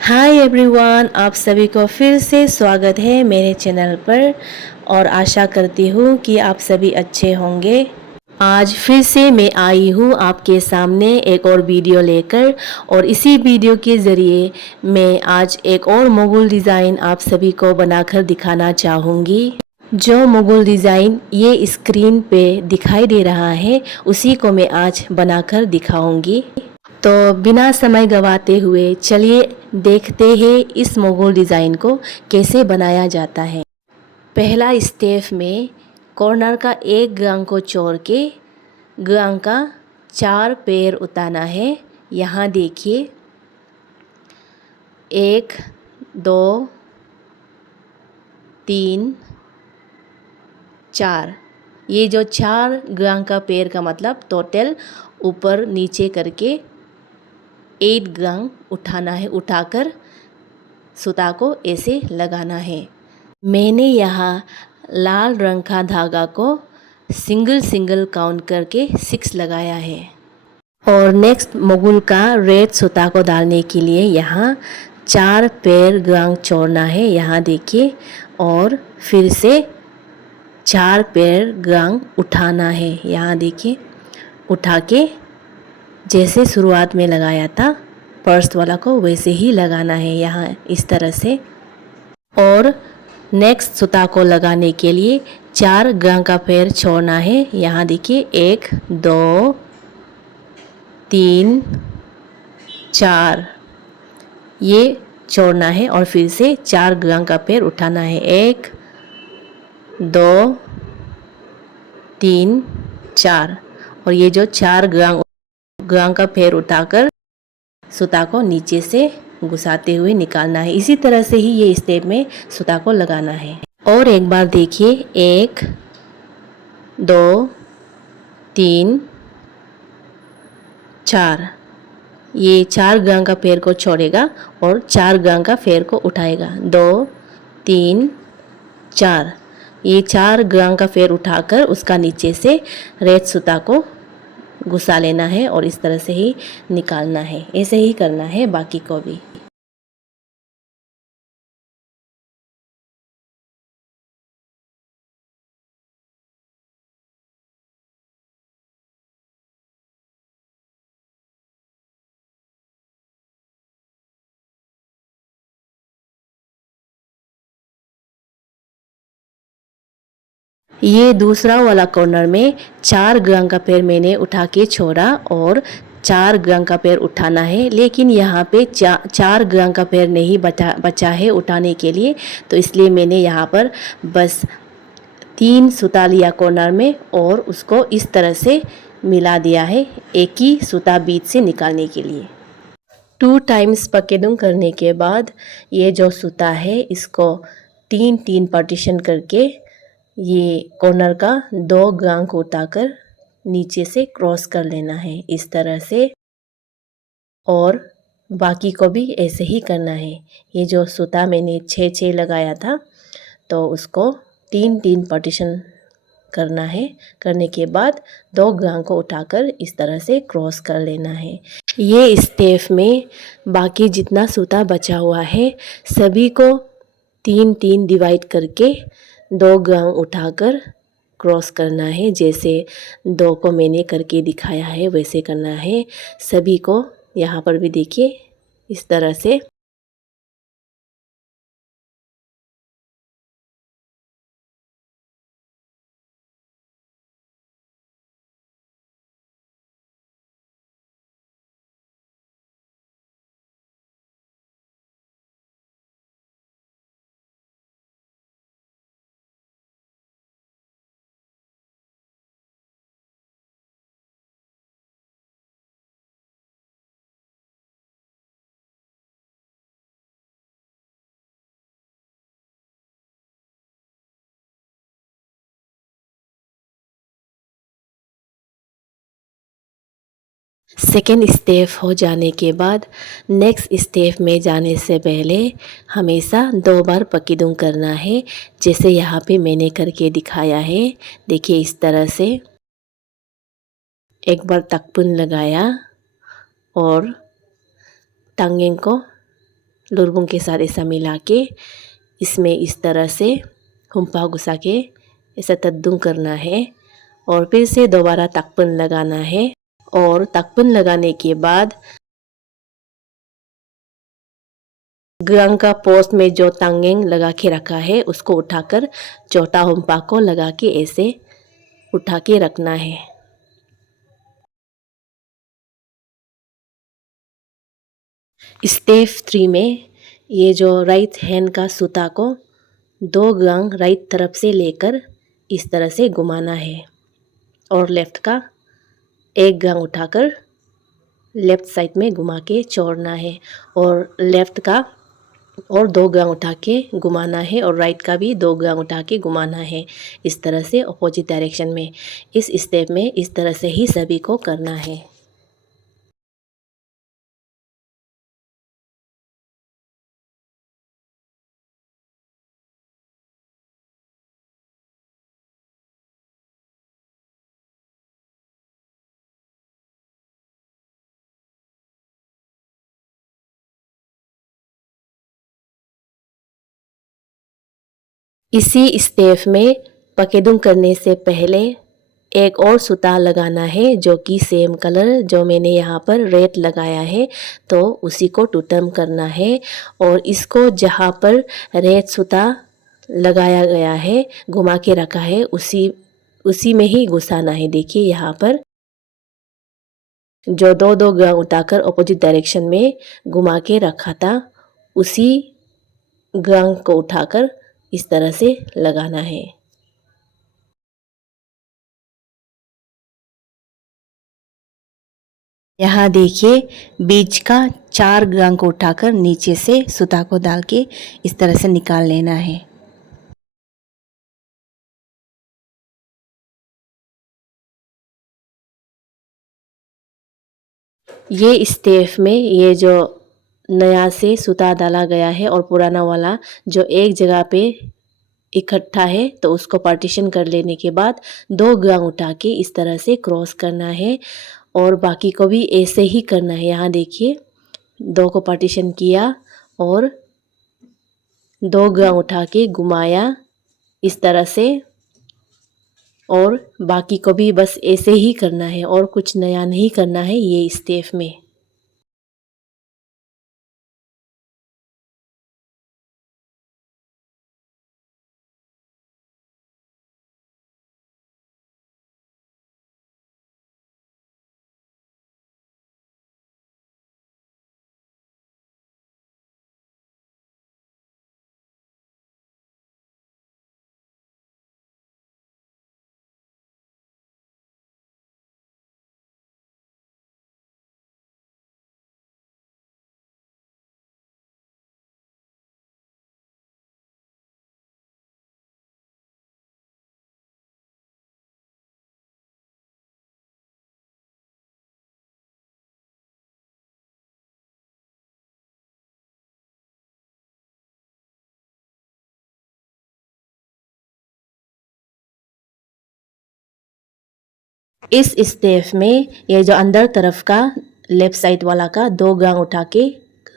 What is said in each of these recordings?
Hi everyone, आप सभी को फिर से स्वागत है मेरे चैनल पर और आशा करती हूँ कि आप सभी अच्छे होंगे। आज फिर से मैं आई हूँ आपके सामने एक और वीडियो लेकर और इसी वीडियो के ज़रिए मैं आज एक और मुग़ल डिज़ाइन आप सभी को बनाकर दिखाना चाहूँगी। जो मुग़ल डिज़ाइन ये स्क्रीन पे दिखाई दे रहा है उसी को मैं आज बनाकर दिखाऊँगी। तो बिना समय गवाते हुए चलिए देखते हैं इस मुग़ल डिज़ाइन को कैसे बनाया जाता है। पहला स्टेप में कॉर्नर का एक गांग को छोड़ के गांग का 4 पैर उतारना है। यहाँ देखिए 1 2 3 4। ये जो 4 गांग का पैर का मतलब टोटल ऊपर नीचे करके 8 गांग उठाना है। उठाकर सूता को ऐसे लगाना है। मैंने यहाँ लाल रंग का धागा को सिंगल सिंगल काउंट करके 6 लगाया है। और नेक्स्ट मुग़ल का रेड सूता को डालने के लिए यहाँ 4 पैर गांग छोड़ना है। यहाँ देखिए और फिर से 4 पैर गांग उठाना है। यहाँ देखिए उठा के जैसे शुरुआत में लगाया था फर्स्ट वाला को वैसे ही लगाना है यहाँ इस तरह से। और नेक्स्ट सूता को लगाने के लिए 4 गांग का पैर छोड़ना है। यहाँ देखिए 1 2 3 4 ये छोड़ना है और फिर से 4 गांग का पैर उठाना है। 1 2 3 4 और ये जो 4 गांग का पैर उठाकर सूता को नीचे से घुसाते हुए निकालना है। इसी तरह से ही ये स्टेप में सूता को लगाना है। और एक बार देखिए 1 2 3 4 ये 4 गांग का पैर को छोड़ेगा और 4 गांग का पैर को उठाएगा। 2 3 4 ये 4 गांग का पैर उठाकर उसका नीचे से रेड सूता को घुसा लेना है और इस तरह से ही निकालना है। ऐसे ही करना है बाकी को भी। ये दूसरा वाला कॉर्नर में 4 गांग का पैर मैंने उठा के छोड़ा और 4 गांग का पैर उठाना है। लेकिन यहाँ पे 4 गांग का पैर नहीं बचा है उठाने के लिए, तो इसलिए मैंने यहाँ पर बस 3 सूता लिया कॉर्नर में और उसको इस तरह से मिला दिया है एक ही सूता बीच से निकालने के लिए। 2 टाइम्स पकेडुंग करने के बाद ये जो सूता है इसको 3 पार्टीशन करके ये कॉर्नर का 2 गांग को उठाकर नीचे से क्रॉस कर लेना है इस तरह से। और बाकी को भी ऐसे ही करना है। ये जो सूता मैंने 6 लगाया था तो उसको 3 पार्टीशन करना है। करने के बाद 2 गांग को उठाकर इस तरह से क्रॉस कर लेना है। ये स्टेप में बाकी जितना सूता बचा हुआ है सभी को 3 डिवाइड करके 2 गांग उठाकर क्रॉस करना है। जैसे 2 को मैंने करके दिखाया है वैसे करना है सभी को। यहाँ पर भी देखिए इस तरह से। सेकेंड स्टेप हो जाने के बाद नेक्स्ट स्टेप में जाने से पहले हमेशा 2 बार पकीदुंग करना है। जैसे यहाँ पे मैंने करके दिखाया है। देखिए इस तरह से एक बार तकपुन लगाया और टांगें को लुरबुंग के साथ ऐसा मिला के इसमें इस तरह से हुम्पा घुसा के ऐसा तद्दुम करना है और फिर से दोबारा तकपन लगाना है। और तकपन लगाने के बाद ग्रंग का पोस्ट में जो तांगेंग लगा के रखा है उसको उठाकर चौथा हुम्पा को लगा के ऐसे उठा के रखना है। स्टेप 3 में ये जो राइट हैंड का सूता को 2 ग्रंग राइट तरफ से लेकर इस तरह से घुमाना है और लेफ्ट का 1 ग्रंग उठाकर लेफ्ट साइड में घुमा के छोड़ना है और लेफ्ट का और 2 ग्रंग उठा के घुमाना है और राइट का भी 2 ग्रंग उठा के घुमाना है, इस तरह से अपोजिट डायरेक्शन में। इस स्टेप में इस तरह से ही सभी को करना है। इसी स्टेप में पकेदुम करने से पहले एक और सूता लगाना है जो कि सेम कलर जो मैंने यहाँ पर रेड लगाया है, तो उसी को टूटम करना है और इसको जहाँ पर रेड सूता लगाया गया है घुमा के रखा है उसी में ही घुसाना है। देखिए यहाँ पर जो 2 ग्रंग उठाकर अपोजिट डायरेक्शन में घुमा के रखा था उसी ग्रंग को उठाकर इस तरह से लगाना है। यहाँ देखिए बीच का 4 ग्रंग को उठाकर नीचे से सूता को डाल के इस तरह से निकाल लेना है। ये स्टेप में ये जो नया से सूता डाला गया है और पुराना वाला जो एक जगह पे इकट्ठा है तो उसको पार्टीशन कर लेने के बाद 2 ग्रंग उठा के इस तरह से क्रॉस करना है और बाकी को भी ऐसे ही करना है। यहाँ देखिए 2 को पार्टीशन किया और 2 ग्रंग उठा के घुमाया इस तरह से और बाकी को भी बस ऐसे ही करना है और कुछ नया नहीं करना है ये स्टेप में। इस स्टेप में ये जो अंदर तरफ का लेफ्ट साइड वाला का 2 ग्रंग उठा के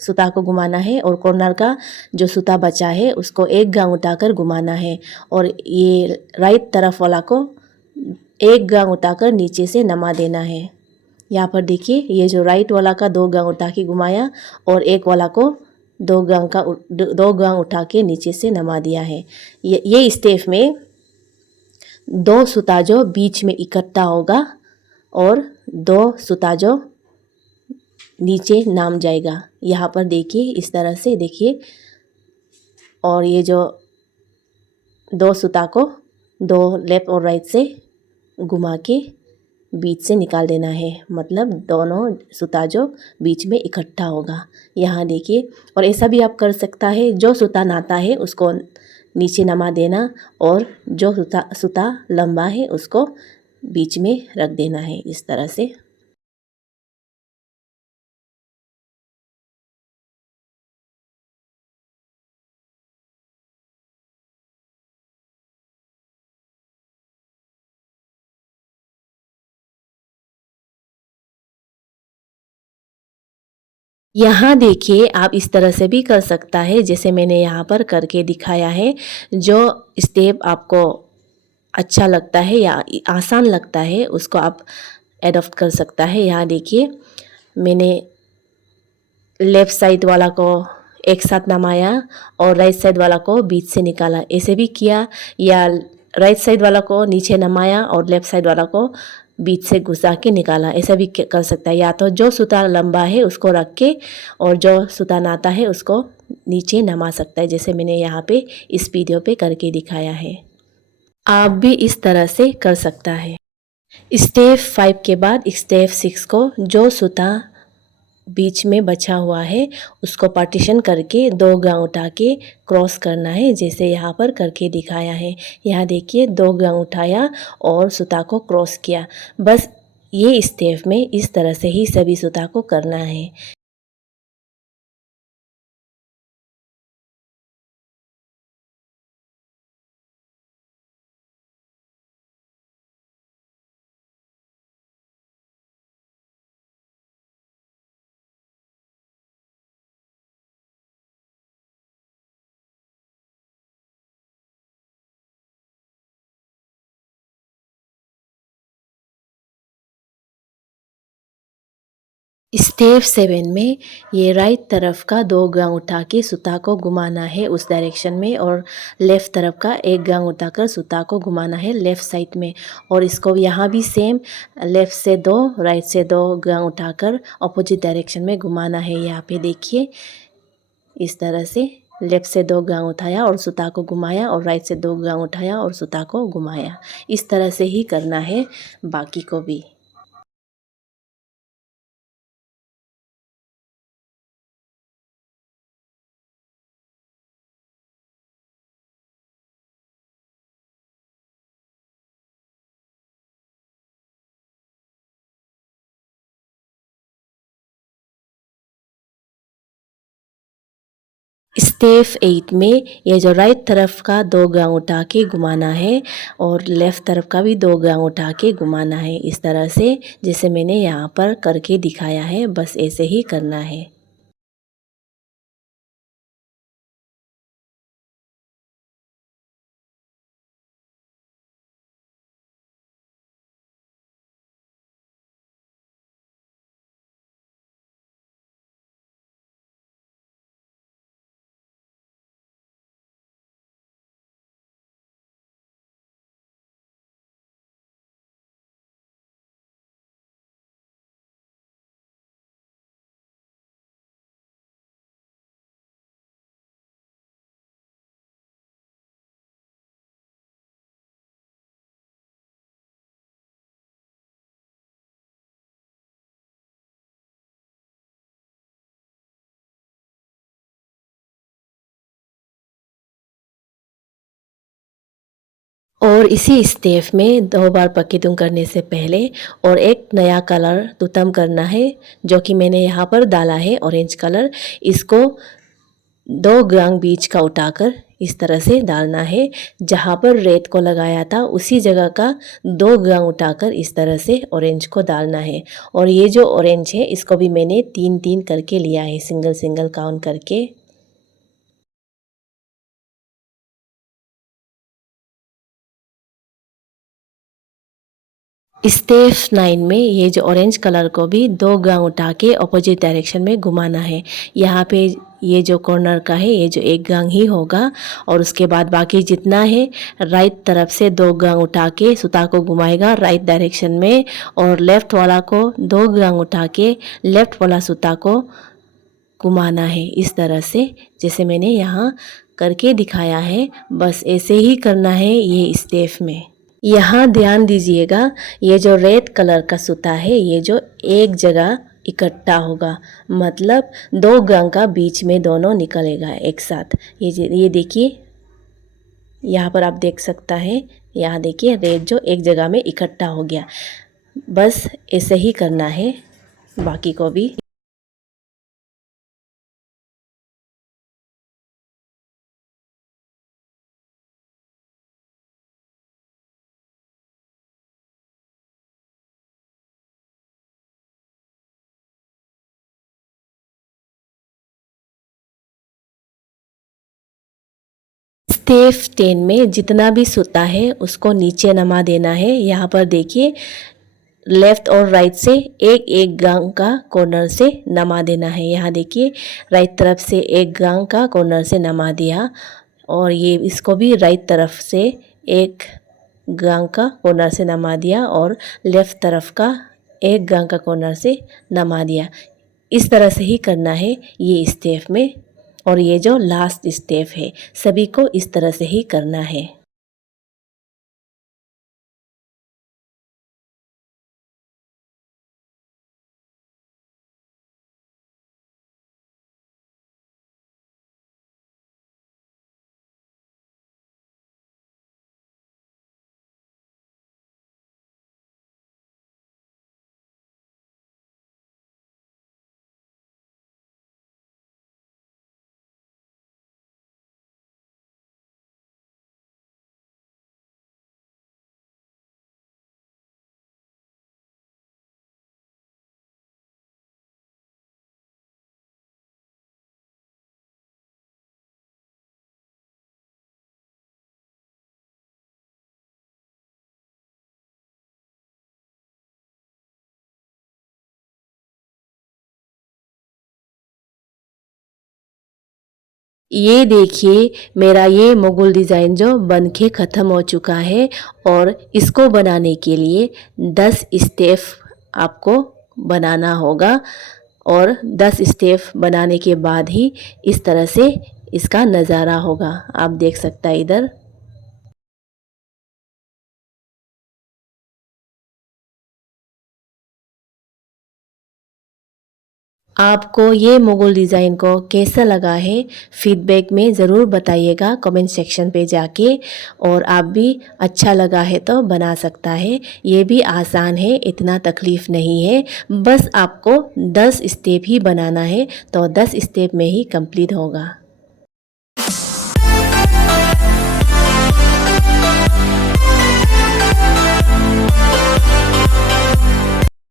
सूता को घुमाना है और कॉर्नर का जो सूता बचा है उसको 1 ग्रंग उठाकर घुमाना है और ये राइट तरफ वाला को 1 ग्रंग उठाकर नीचे से नमा देना है। यहाँ पर देखिए ये जो राइट वाला का 2 ग्रंग उठा के घुमाया और एक वाला को 2 ग्रंग उठा के नीचे से नमा दिया है। ये स्टेप में 2 सूता जो बीच में इकट्ठा होगा और 2 सूता जो नीचे नाम जाएगा। यहाँ पर देखिए इस तरह से देखिए और ये जो 2 सूता को 2 लेफ्ट और राइट से घुमा के बीच से निकाल देना है, मतलब दोनों सूता जो बीच में इकट्ठा होगा। यहाँ देखिए और ऐसा भी आप कर सकता है जो सूता नाता है उसको नीचे नमा देना और जो सूता लंबा है उसको बीच में रख देना है इस तरह से। यहाँ देखिए आप इस तरह से भी कर सकता है जैसे मैंने यहाँ पर करके दिखाया है। जो स्टेप आपको अच्छा लगता है या आसान लगता है उसको आप एडॉप्ट कर सकता है। यहाँ देखिए मैंने लेफ़्ट साइड वाला को एक साथ नमाया और राइट साइड वाला को बीच से निकाला, ऐसे भी किया, या राइट साइड वाला को नीचे नमाया और लेफ़्ट साइड वाला को बीच से घुसा के निकाला, ऐसा भी कर सकता है। या तो जो सूता लंबा है उसको रख के और जो सूता नाता है उसको नीचे नमा सकता है, जैसे मैंने यहाँ पे इस वीडियो पे करके दिखाया है। आप भी इस तरह से कर सकता है। स्टेप 5 के बाद स्टेप 6 को जो सूता बीच में बचा हुआ है उसको पार्टीशन करके 2 गांव उठा के क्रॉस करना है, जैसे यहाँ पर करके दिखाया है। यहाँ देखिए 2 गांव उठाया और सूता को क्रॉस किया। बस ये स्टेप में इस तरह से ही सभी सूता को करना है। स्टेप 7 में ये राइट तरफ का 2 गांव उठा के सूता को घुमाना है उस डायरेक्शन में, और लेफ़्ट तरफ का 1 गांव उठाकर सूता को घुमाना है लेफ़्ट साइड में। और इसको यहाँ भी सेम लेफ़्ट से 2 राइट से 2 गांव उठाकर अपोजिट डायरेक्शन में घुमाना है। यहाँ पे देखिए इस तरह से लेफ़्ट से 2 गांव उठाया और सूता को घुमाया और राइट से 2 गांव उठाया और सूता को घुमाया। इस तरह से ही करना है बाकी को भी। स्टेप 8 में ये जो राइट तरफ का 2 गांव उठा के घुमाना है और लेफ़्ट तरफ का भी 2 गांव उठा के घुमाना है, इस तरह से जैसे मैंने यहाँ पर करके दिखाया है, बस ऐसे ही करना है। और इसी स्टेप में 2 बार पकीतुम करने से पहले और एक नया कलर तुतम करना है, जो कि मैंने यहाँ पर डाला है ऑरेंज कलर। इसको 2 ग्राम बीज का उठाकर इस तरह से डालना है। जहाँ पर रेत को लगाया था उसी जगह का 2 ग्राम उठाकर इस तरह से ऑरेंज को डालना है। और ये जो ऑरेंज है इसको भी मैंने 3-3 करके लिया है, सिंगल सिंगल काउंट करके। स्टेप 9 में ये जो ऑरेंज कलर को भी 2 ग्राम उठा के अपोजिट डायरेक्शन में घुमाना है। यहाँ पे ये जो कॉर्नर का है ये जो 1 गांग ही होगा, और उसके बाद बाकी जितना है राइट तरफ से 2 गांग उठा के सूता को घुमाएगा राइट डायरेक्शन में, और लेफ़्ट वाला को 2 गांग उठा के लेफ़्ट वाला सूता को घुमाना है, इस तरह से जैसे मैंने यहाँ करके दिखाया है। बस ऐसे ही करना है ये स्टेप में। यहाँ ध्यान दीजिएगा, ये जो रेड कलर का सूता है ये जो एक जगह इकट्ठा होगा, मतलब 2 गांग का बीच में दोनों निकलेगा एक साथ। ये देखिए यहाँ पर आप देख सकता है, यहाँ देखिए रेड जो एक जगह में इकट्ठा हो गया। बस ऐसे ही करना है बाकी को भी। स्टेप 10 में जितना भी सूता है उसको नीचे नमा देना है। यहाँ पर देखिए लेफ़्ट और राइट से एक एक गांग का कॉर्नर से नमा देना है। यहाँ देखिए राइट तरफ से एक गांग का कॉर्नर से नमा दिया और ये इसको भी राइट तरफ से एक गांग का कॉर्नर से नमा दिया और लेफ़्ट तरफ का एक गांग का कॉर्नर से नमा दिया। इस तरह से ही करना है ये स्टेप में। और ये जो लास्ट स्टेप है सभी को इस तरह से ही करना है। ये देखिए मेरा ये मुगल डिज़ाइन जो बन के ख़त्म हो चुका है और इसको बनाने के लिए 10 स्टेप आपको बनाना होगा और 10 स्टेप बनाने के बाद ही इस तरह से इसका नज़ारा होगा। आप देख सकता है इधर। आपको ये मुगल डिज़ाइन को कैसा लगा है फीडबैक में ज़रूर बताइएगा कमेंट सेक्शन पे जाके। और आप भी अच्छा लगा है तो बना सकता है। ये भी आसान है, इतना तकलीफ़ नहीं है। बस आपको 10 स्टेप ही बनाना है तो 10 स्टेप में ही कंप्लीट होगा।